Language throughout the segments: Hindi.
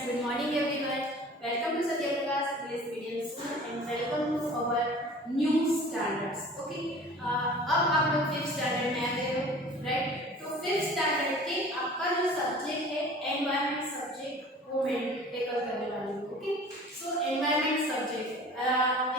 good morning everyone. Welcome to Satya Prakash English Medium School and welcome to our new standards. Okay, अब आप लोग 5th स्टैंडर्ड में आ गए हो, राइट? तो 5th स्टैंडर्ड के आपका जो सब्जेक्ट है एनवायरनमेंट सब्जेक्ट वो मैं टेकल करने वाली हूँ. Okay, so environment subject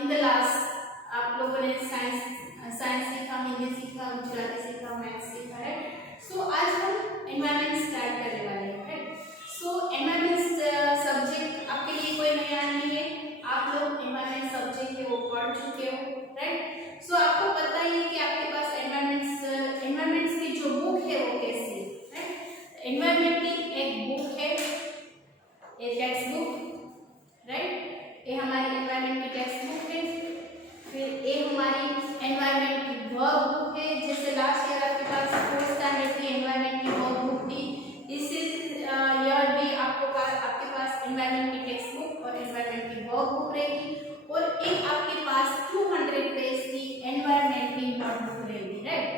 in the last आप लोगों ने साइंस सीखा, हिंदी सीखा, गुजराती सीखा, मैथ्स सीखा, राइट? सो आज हम एनवायरनमेंट स्टार्ट करने वाले हैं, राइट? सो एनवायरनमेंट सब्जेक्ट आपके लिए कोई नया नहीं है, आप लोग एनवायरनमेंट सब्जेक्ट है वो पढ़ चुके हो, राइट? सो आपको पता ही है कि आपके पास एनवायरनमेंट की जो बुक है वो कैसी है, राइट? एनवायरनमेंट की एक बुक है, एक टेक्स्ट बुक, राइट? ये हमारी एनवायरनमेंट की टेक्स्ट बुक है. फिर ये हमारी एनवायरनमेंट की वर्क बुक है. जैसे लास्ट ईयर आपके पास 4th स्टैंडर्ड की एनवायरनमेंट की वर्क बुक थी, इस ईयर भी आपके पास एनवायरनमेंट की टेक्स्ट बुक और एनवायरनमेंट की वर्क बुक रहेगी और एक आपके पास 200 पेज की एनवायरनमेंट की नोट बुक रहेगी, राइट?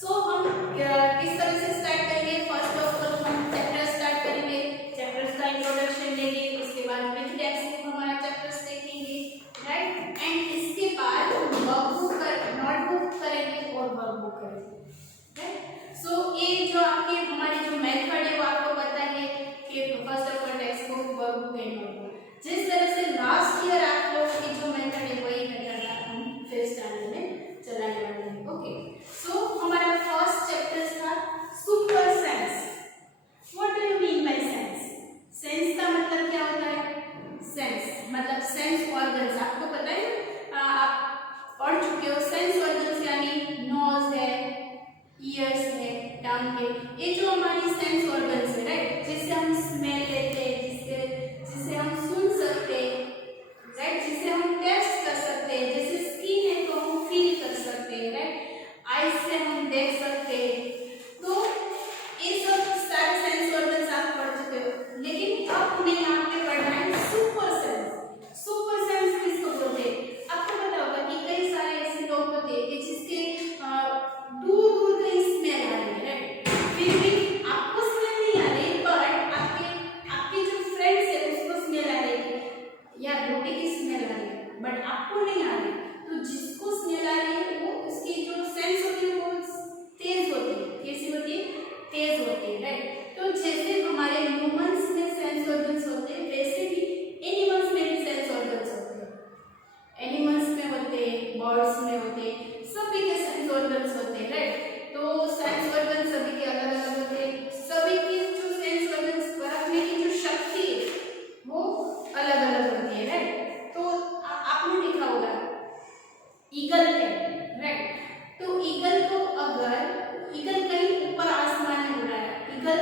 सो हम किस तरह से स्टार्ट करेंगे? फर्स्ट ऑफ ऑल हम चैप्टर स्टार्ट करेंगे, चैप्टर्स का इंट्रोडक्शन लेंगे, उसके बाद विच टेक्स्ट बुक हमारा चैप्टर्स देखेंगे, राइट? एंड इसके बाद वर्कबुक नोटबुक करेंगे और वर्कबुक करेंगे, राइट? सो ये जो आपकी हमारी जो मेथड है वो आपको पता है कि first of all text book, workbook and notebook. जिस तरह से लास्ट ईयर आप लोगों की जो मेथड है वही मेथड हम 5th स्टैंडर्ड में चलाने वाले हैं. ओके, सो हमारा फर्स्ट चैप्टर था super sense. What do you mean by sense? Sense का मतलब क्या होता है? सेंस मतलब सेंस ऑर्गन्स. आपको पता है, आप पढ़ चुके हो. सेंस ऑर्गन्स यानी नोज है, ईयर्स है, टंग है, ये जो हमारी सेंस ऑर्गन्स है, राइट? जिससे हम स्मेल लेते हैं, जिससे हम सुन सकते हैं, राइट? जिससे हम टेस्ट कर सकते हैं. जैसे स्किन है तो हम फील कर सकते हैं, राइट? आईज से हम देख सकते हैं. तो ये सब सारे सेंस ऑर्गन्स आप पढ़ चुके हो, लेकिन अब हमें यहाँ पे पढ़ना है सुपर सेंस. सुपर सेंस किसको बोलते हैं? आपको पता होगा कि कई सारे ऐसे लोग होते हैं कि जिसके दूर दूर कहीं स्मेल आ रही है, राइट? फिर भी आपको स्मेल नहीं आ रही, बट आपके जो फ्रेंड्स है उसको स्मेल आ रही है या रोटी की स्मेल आ रही है, बट आपको नहीं आ रही. तो जिसको स्मेल आ रही है वो उसकी जो सेंस होती है वो तेज होती है. कैसी होती है? तेज होती है, राइट? तो जैसे हमारे ह्यूमंस में सेंस ऑर्गन्स होते हैं, वैसे भी एनिमल्स में भी सेंस ऑर्गन्स होते हैं. एनिमल्स में होते हैं, बर्ड्स में होते हैं, सभी के सेंस ऑर्गन्स होते हैं, राइट? तो सेंस ऑर्गन सभी के अलग अलग होते हैं. सभी की जो सेंस ऑर्गन्स परखने की जो शक्ति है वो अलग अलग होती है, राइट? तो आपने देखा होगा ईगल है, राइट? तो ईगल कहीं ऊपर आसमान में उड़ रहा है, ईगल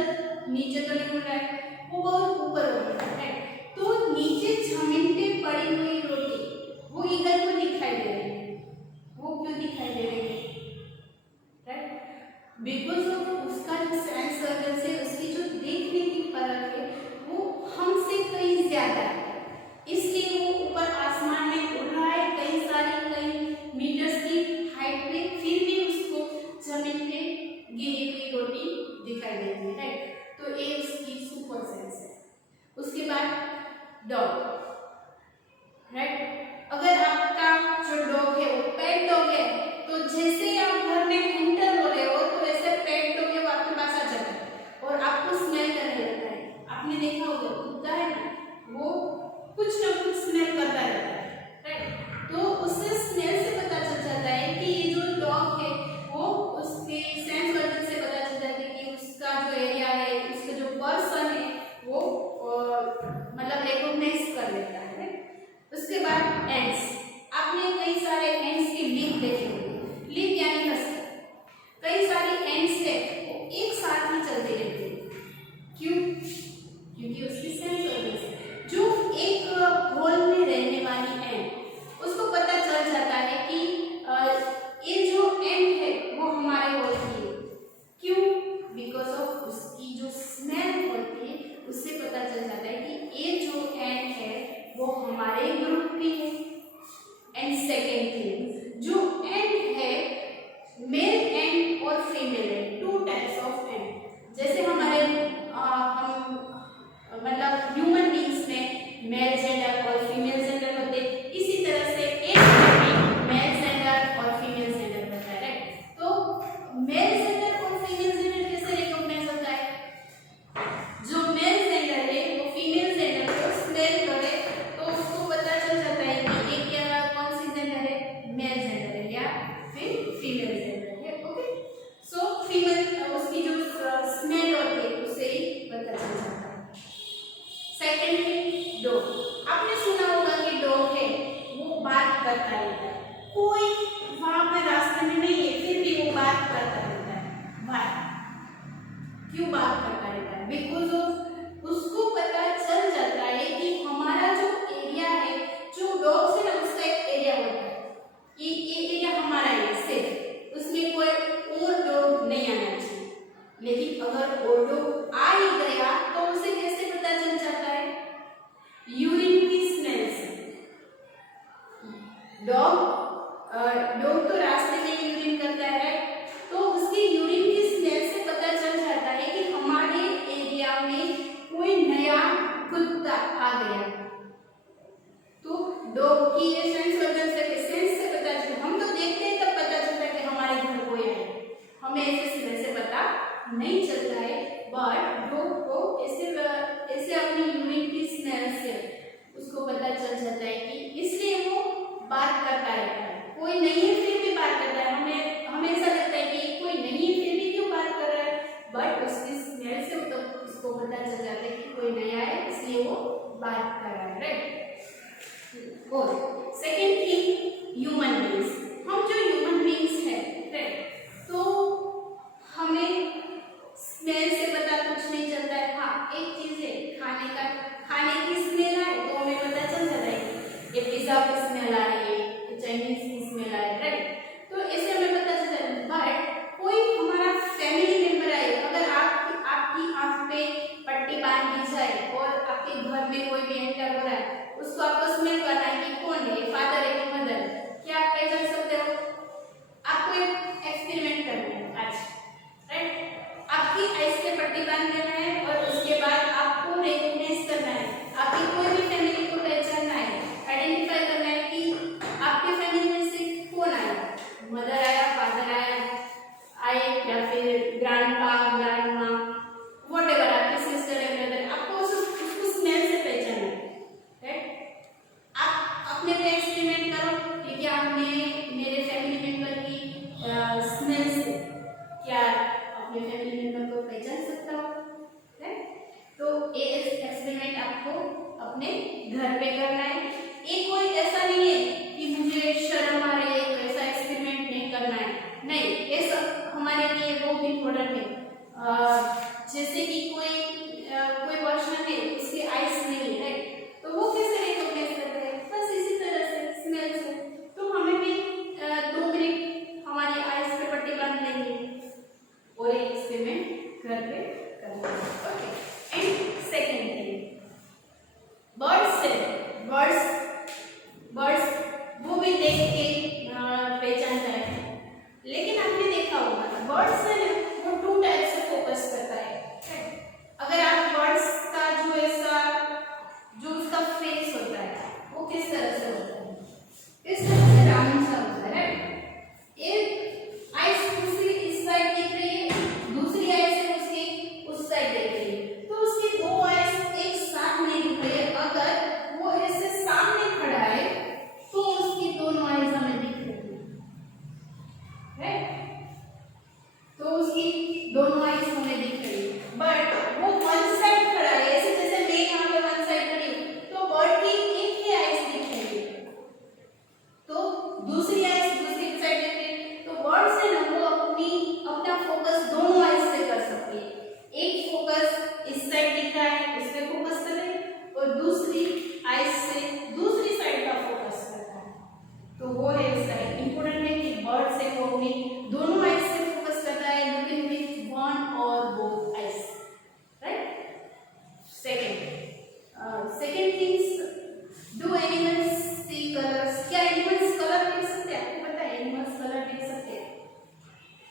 नीचे तो नहीं उड़ रहा है, वो बहुत ऊपर उड़ रहा है, राइट? तो नीचे जमीन पे पड़ी हुई रोटी वो ईगल को दिखाई दे रही है. वो क्यों दिखाई दे रही है, राइट? बिकॉज ऑफ उसका जो सेंस ऑर्गन है, उसकी जो देखने की परख है वो हमसे कहीं ज्यादा है, इसलिए वो ऊपर आसमान में उड़ रहा है कई मीटर्स की हाइट पे, फिर भी उसको जमीन पे गिरी हुई रोटी दिखाई देती है, राइट? तो ये उसकी सुपर सेंस है. उसके बाद डॉग, राइट? अगर आपका जो डॉग है वो पेट डॉग है, तो जैसे आप घर में एंटर हो रहे हो तो वैसे पेट डॉग है वो आपके पास आ जाता है और आपको स्मेल करने लगता है. आपने देखा होगा कुत्ता है ना, वो कुछ ना कुछ स्मेल करता रहता है, राइट? तो उससे स्मेल से पता चल जाता है कि ये जो डॉग है वो उसके सेंस ऑर्गन से पता चल जाता है कि उसका जो एरिया है, उसका जो पर्सन है वो मतलब रिकॉग्नाइज कर लेता है, राइट? उसके बाद एंड्स. आपने कई सारे एंड्स की लीफ देखी होगी. लीफ यानी हंसी. कई सारी एंड्स है वो एक साथ ही चलती रहती है. क्यों? क्योंकि उसकी सेंस ऑर्गन है. जो एक होल में रहने वाली एंड, उसको पता चल जाता है कि ये जो एंड है वो हमारे होल की है. क्यों? बिकॉज ऑफ उसकी जो स्मेल होती है उससे पता चल जाता है कि ये जो एंड है वो हमारे ग्रुप की है. एंड सेकेंड थिंग, जो एंड है मेल एंड और फीमेल है, 2 टाइप्स ऑफ एंड. जैसे हमारे हम मतलब आपने सुना होगा कि डॉग है वो बात करता रहता है, कोई वहां पे रास्ते में नहीं है फिर भी वो बात करता रहता है। वाई? क्यों बात करता रहता है? बिकॉज ऑफ उसको पता चल जाता है कि हमारा जो एरिया है, जो डॉग से ना उसका एक एरिया होता है कि ये एरिया हमारा है, सिर्फ उसमें कोई और डॉग नहीं आना चाहिए। लेकिन अगर और डॉग आ ही गया तो उसे कैसे पता चल जाता है? यूरिन की स्मेल से। डॉग तो रास्ते में यूरिन करता है, तो उसकी यूरिन की स्मेल से पता चल जाता है कि हमारे एरिया में कोई नया कुत्ता आ गया। तो डॉग की ये सेंस से पता चलता, हम तो देखते हैं तब पता चलता है कि हमारे घर कोई है, हमें ऐसे स्मेल से पता नहीं चलता है। बट डॉग को ऐसे अपनी यूरिन की स्मेल से उसको पता चल जाता है कि इसलिए वो बात करता रहता है। कोई नहीं है फिर भी बात करता है, हमें हमेशा लगता है कि कोई नहीं है फिर भी क्यों बात कर रहा है, बट उसकी स्मेल से तो उसको पता चल जाता है कि कोई नया है इसलिए वो बात कर रहा है, राइट। और सेकेंड थिंग, ह्यूमन बीइंग्स। हम जो ह्यूमन बीइंग्स है, राइट, तो हमें स्मेल से पता कुछ नहीं चलता है। हाँ, एक चीज है, खाने की स्मेल आए तो हमें पता चल जाता है कि ये पिज्जा की स्मेल आ रही है, चाइनीज की स्मेल आए, राइट, तो ऐसे हमें पता चलता है। बट कोई हमारा फैमिली मेंबर आए, अगर आपकी आंख पे पट्टी बांध दी जाए और आपके घर में कोई भी एंटर हो रहा है, उसको आपको स्मेल करना है कि कौन है, फादर है कि मदर, क्या आप पहचान सकते हो? आपको एक एक्सपेरिमेंट करना है आज, राइट, आपकी आईज पे पट्टी बांध देना है और उसके बाद आपको रिकॉग्नाइज करना है, आपकी कोई भी फैमिली को पहचानना है, आइडेंटिफाई करना है कि आपके फैमिली में से कौन आया, मदर आया, फादर आए या फिर ग्रैंडपा, ग्रैंडमा, व्हाटएवर, आपकी सिस्टर है, ब्रदर, आपको उसको स्मेल से पहचानना है, राइट। आप अपने पे एक्सपेरिमेंट करो कि क्या मेरे फैमिली मेंबर की स्मेल से क्या अपने फैमिली मेंबर को पहचान सकता हो, राइट। तो ये एक्सपेरिमेंट आपको अपने घर पे करना है। ये कोई ऐसा नहीं है कि मुझे शर्म आ रही है तो ऐसा एक्सपेरिमेंट नहीं करना है, नहीं, ये सब हमारे लिए बहुत इंपॉर्टेंट है। जैसे कि कोई पर्सन है, उसकी आईज नहीं है, तो वो कैसे रिकॉग्नाइज करते हैं? बस इसी तरह से, स्मेल से। तो हमें भी 2 मिनट हमारी आईज पे पट्टी बांध लेंगे और एक एक्सपेरिमेंट करके करना है, okay. And second thing, birds वो भी देख के पहचान जाए। लेकिन आपने देखा होगा बर्ड्स है ना, वो 2 टाइप से फोकस करता है। अगर आप बर्ड्स का जो उसका फेस होता है वो किस तरह से होता है, इस तरह से राउंड सा होता है, राइट। एक आईज उसकी इस साइड दिख रही है, दूसरी आईज से उसकी उस साइड दिख रही है, तो उसकी 2 आईज एक साथ नहीं दिख रही है। अगर वो ऐसे सामने खड़ा है तो उसकी दोनों आईज हमें दिख रही है, तो उसकी दोनों आईज हमें दिख रही है। बट वो वन साइड खड़ा है, ऐसे जैसे मैं यहाँ पे वन साइड खड़ी हूँ, तो बर्ड की एक ही आईज दिख रही है, तो दूसरी आईज दूसरी साइड दिख रही है। तो बर्ड से ना वो अपना फोकस दोनों आईज से कर सकती है। एक फोकस इस साइड दिख रहा है, इस पे फोकस करे, और दूसरी आईज से दूसरी साइड का फोकस करता है। तो वो है इसका इंपॉर्टेंट है कि बर्ड से वो अपनी दोनों आईज से फोकस करता है, looking with one or both eyes, right. Second things, do animals see colours? क्या एनिमल्स कलर देख सकते हैं? आपको पता है एनिमल्स कलर देख सकते हैं?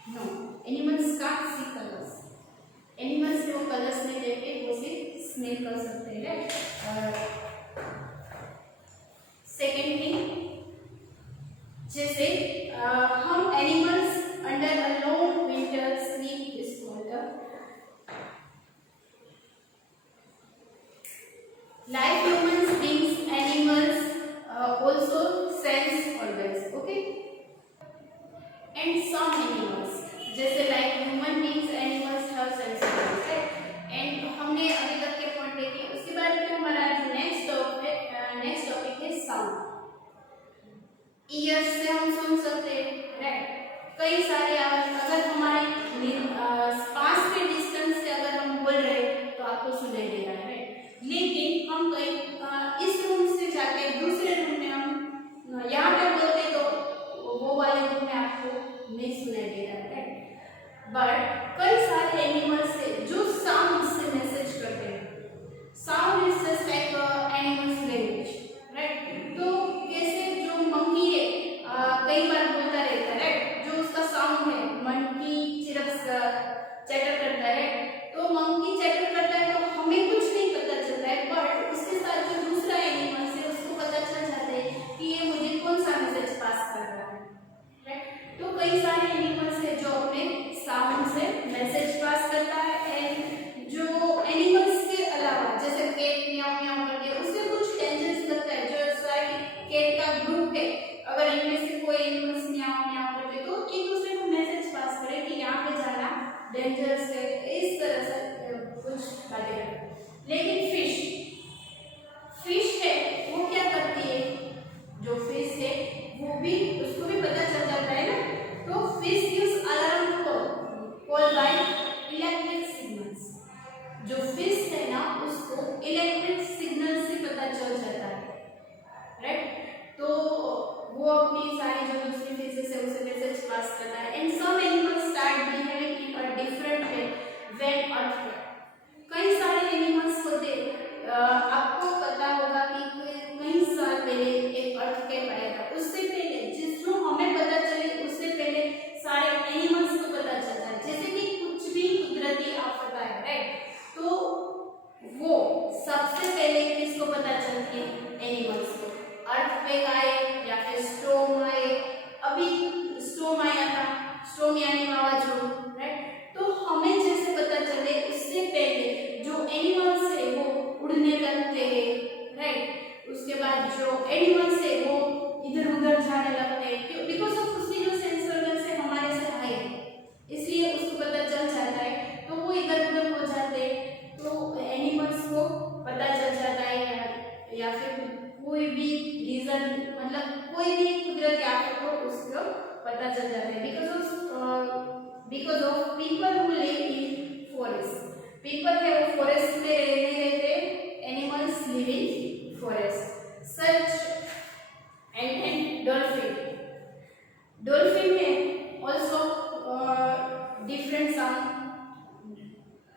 No, animals can't see colours. Animals जो कलर्स नहीं देखते वो सिर्फ स्मेल कर सकते हैं, राइट। सेकेंड थिंग, जैसे हम animals under a long winter sleep is called like humans, beings, animals also sense organs, okay, and some animals जैसे like human beings, animals have sense organs, right? And हमने अभी तक के पॉइंट देखे, उसके बाद जो हमारा नेक्स्ट हम कहीं इस रूम से जाके दूसरे रूम में हम यहाँ पे बोलते तो वो वाले रूम में आपको नहीं सुनाई दे रहा है। बट कई सारे एनिमल्स है जो साउंड से मैसेज करते हैं। Sound is just like animals language, right. तो कैसे जो मंकी है कई बार बोलता रहता है, राइट। जो उसका साउंड है, मंकी चिरप्स चैटर करता है, तो मंकी चैटर करता है तो हमें कुछ नहीं पता चलता है, बट उसके साथ जो दूसरा एनिमल्स है उसको पता चल जाता है कि ये मुझे कौन सा मैसेज पास कर रहा है, राइट। तो कई सारे एनिमल्स है जो अपने साउंड से मैसेज पास करता है। एंड जो एनिमल्स के अलावा जैसे कैट म्याऊ म्याऊ करती है उससे कुछ डेंजरस करता है। जो सारे कैट का ग्रुप है, अगर इनमें से कोई एनिमल्स म्याऊ म्याऊ करते तो एक दूसरे को मैसेज पास करे कि यहाँ पे जाना डेंजरस है, इस तरह से कुछ बातें करते हैं। लेकिन फिश है वो क्या करती है, जो फिश है वो भी उसको भी पता चल जाता है ना। तो fish gives alarm call by electric signals. जो फिश है ना उसको इलेक्ट्रिक सिग्नल से पता चल जाता है, राइट। तो वो अपनी सारी जो दूसरी फिशेस है उसे मैसेज पास करता है। And some animals start behaving in a different way when earthquake. कई सारे एनिमल्स होते आपको पता होगा कि कई साल पहले एक अर्थक्वेक आया था। उससे पहले जिस जो हमें पता चले उससे पहले सारे एनिमल्स को पता चलता है। जैसे कि कुछ भी कुदरती आफत आए, राइट, तो वो सबसे पहले किसको पता चलती है, एनिमल्स को। अर्थक्वेक आए या फिर स्टॉर्म आए, अभी स्टॉर्म आया था, स्टॉर्म यानी वावाझोड़ू, राइट। तो हमें जैसे पता चले उससे पहले जो एनिमल्स है वो उड़ने लगते हैं, राइट। उसके बाद जो एनिमल्स है वो इधर उधर जाने लगते हैं, क्यों, बिकॉज ऑफ उसकी जो सेंस ऑर्गन से हमारे से हाई है, इसलिए उसको पता चल जाता है। तो वो इधर उधर हो जाते हैं, तो एनिमल्स को पता चल जाता है। या फिर कोई भी रीजन, मतलब कोई भी कुदरती आफत हो उसको पता चल जाता है। Because of people who live in forest. People है वो फॉरेस्ट में नहीं रहते, animals live in forest. Such and dolphin में ऑल्सो डिफरेंट साउंड।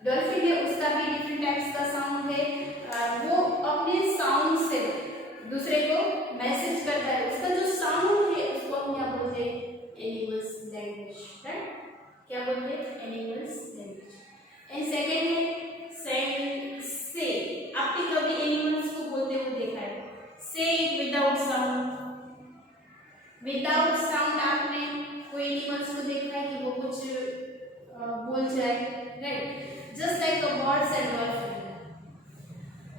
डॉल्फिन है उसका भी डिफरेंट टाइप्स का साउंड है। वो अपने साउंड से दूसरे को मैसेज करता है। उसका जो साउंड है उसको हम क्या बोलते हैं, एनिमल्स लैंग्वेज, राइट। क्या बोलते हैं, एनिमल्स लैंग्वेज। एंड सेकेंड है से। आपने कभी एनिमल्स को बोलते हुए देखा है, से विदाउट साउंड। विदाउट साउंड आपने कोई एनिमल्स को देखा है कि वो कुछ बोल जाए, right. Just like birds and dolphin.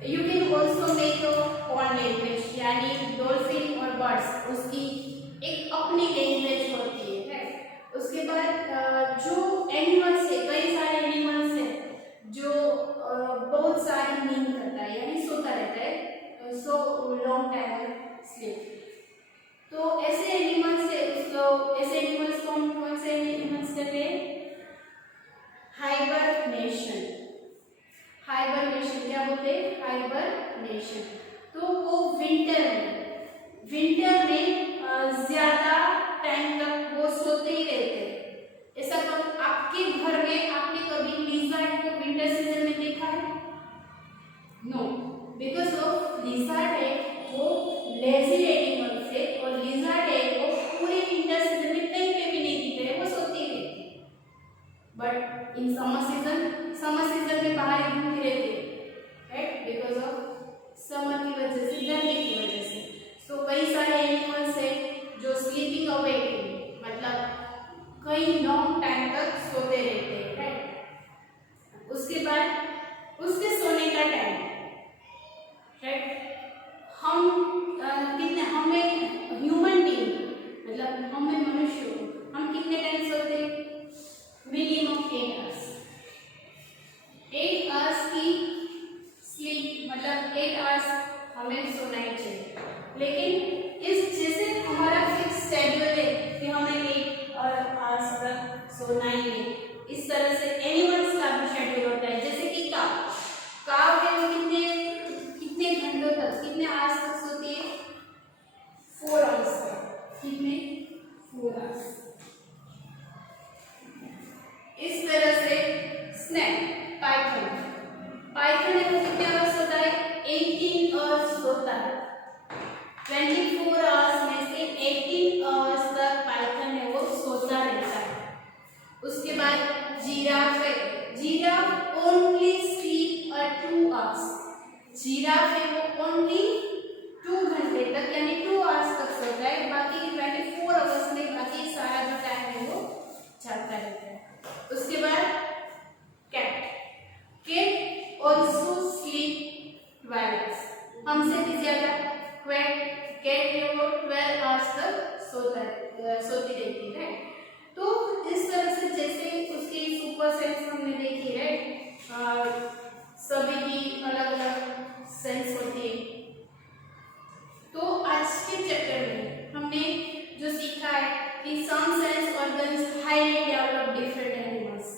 You can also make on language, यानी डॉल्फिन और बर्ड्स उसकी एक अपनी लैंग्वेज होती है, राइट। उसके बाद जो एनिमल्स है, कई सारे एनिमल्स है जो बहुत सारी नींद करता है, यानी सोता रहता है, सो लॉन्ग टाइम स्लीप। तो ऐसे एनिमल्स है उसको, ऐसे एनिमल्स को हम कौन से एनिमल्स कहते हैं, हाइबरनेशन। हाइबरनेशन क्या बोलते हैं, हाइबरनेशन। तो वो विंटर में ज्यादा टाइम तक वो सोते ही रहते हैं। ऐसा कब आपके घर में आपने कभी लिजर्ड को विंटर सीजन में देखा है, नो, बिकॉज ऑफ लिजर्ड है वो लेजी एनिमल्स है, और लिजर्ड है वो पूरे विंटर सीजन में कहीं पे भी नहीं दिखते हैं, वो सोते ही रहते हैं। बट इन समर सीजन में बाहर घूमते रहते हैं, राइट, बिकॉज ऑफ समर की वजह से, गर्मी की वजह से। सो कई सारे एनिमल्स है जो स्लीपिंग अवेक, मतलब कई लॉन्ग टाइम तक सोते रहते हैं, राइट। उसके बाद उसके सोने का टाइम, राइट, हमें ह्यूमन बीइंग, मतलब हमें मनुष्य हम कितने टाइम सोते हैं, मिनिमम 8 आवर्स, जिराफ है वो ओनली 2 घंटे तक यानी 2 आवर्स तक सोता है, बाकी 24 आवर्स में बाकी सारा जो टाइम है वो जागता रहता है। उसके बाद कैट ऑल्सो स्लीप 12 आवर्स, हमसे भी ज्यादा कैट है वो 12 आवर्स तक सोती रहती है। तो इस तरह से जैसे उसकी सुपर सेंस हमने देखी है, सभी की अलग अलग सेंस होती है। तो आज के चैप्टर में हमने जो सीखा है कि some sense organs highly develop different animals.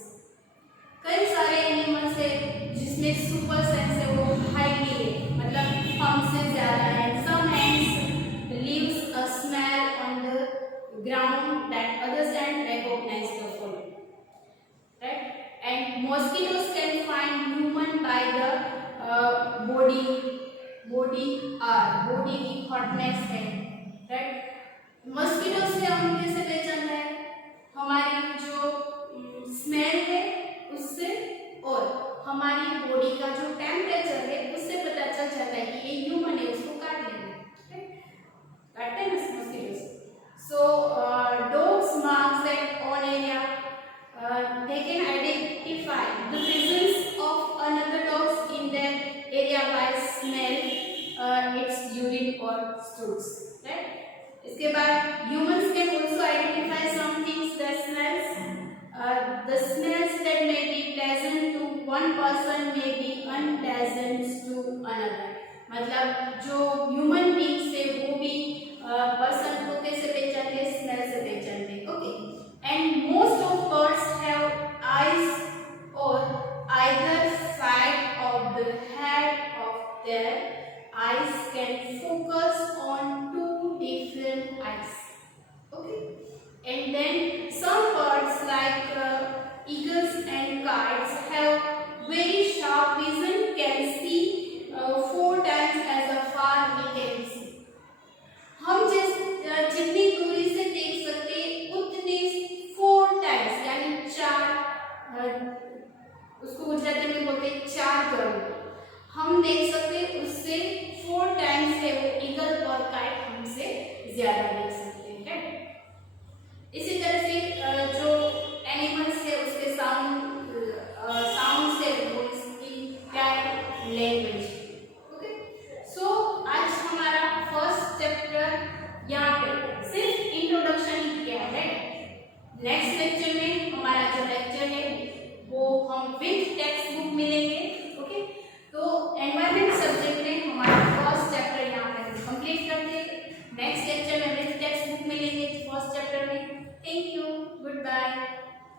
कई सारे एनिमल्स है जिसमें सुपर सेंस है वो हाईली है, मतलब हमसे ज्यादा है। Some ants leaves a smell on the ground that others can recognize the food, right? And mosquitoes can find human by the body की hotness है, right? मस्किटो से हम कैसे पहचानते हैं? हमारी जो स्मेल है उससे और हमारी बॉडी का जो टेम्परेचर है उससे पता चल जाता है कि ये ह्यूमन है, उसको काट लेंगे, काटते हैं ना mosquitoes. So dogs marks that on area, they can identify the presence of another dogs in their area by smell, its urine or stools, right? इसके बाद humans can also identify some things that smells, the smells that may be pleasant to one person may be unpleasant to another। मतलब जो human beings है वो भी पर्सन को कैसे पहचानते हैं? स्मेल से पहचानते हैं। Okay, and most of birds have eyes और either side of the head of their eyes can focus on 2 different eyes. Okay, and then some birds like eagles and kites have very sharp vision, can see 4 times as far we can see। हम जितनी दूरी से देख सकते हैं उतनी 4 टाइम्स यानी 4, उसको गुजराती में बोलते हैं 4 करोड़ हम देख सकते हैं, उससे 4 टाइम्स है वो ईगल और काइट हमसे ज्यादा देख सकते हैं। इसी तरह से जो एनिमल्स है उसके साउंड से वो इसकी क्या है? लैंग्वेज। सो आज हमारा फर्स्ट चैप्टर यहाँ पे सिर्फ इंट्रोडक्शन ही किया है। नेक्स्ट